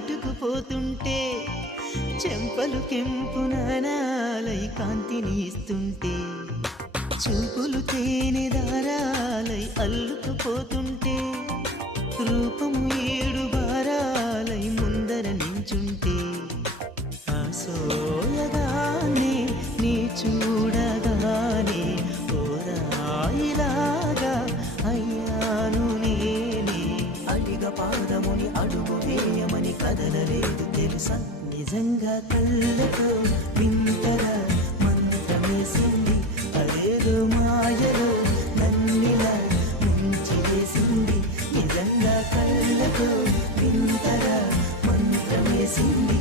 నాటుకుపోతుంటే చెంపలు కెంపు నానాలై కాంతిని ఇస్తుంటే చూపులు తేనె దారాలై అల్లుకుపోతుంటే రూపము ఏడు బారాలై ముందర నించుంటే ఆసోయగానే నీ చూడగానే ఓరాయిలాగా అయ్యాను నేనే అడిగ పాదముని అడుగు వేయమని కదలలేదు తెలుసా నిజంగా కళ్ళతో వింతగా మంత్రమేసింది అదేదో మాయలో నన్నిలా ముంచివేసింది నిజంగా కళ్ళతో వింతగా మంత్రమేసింది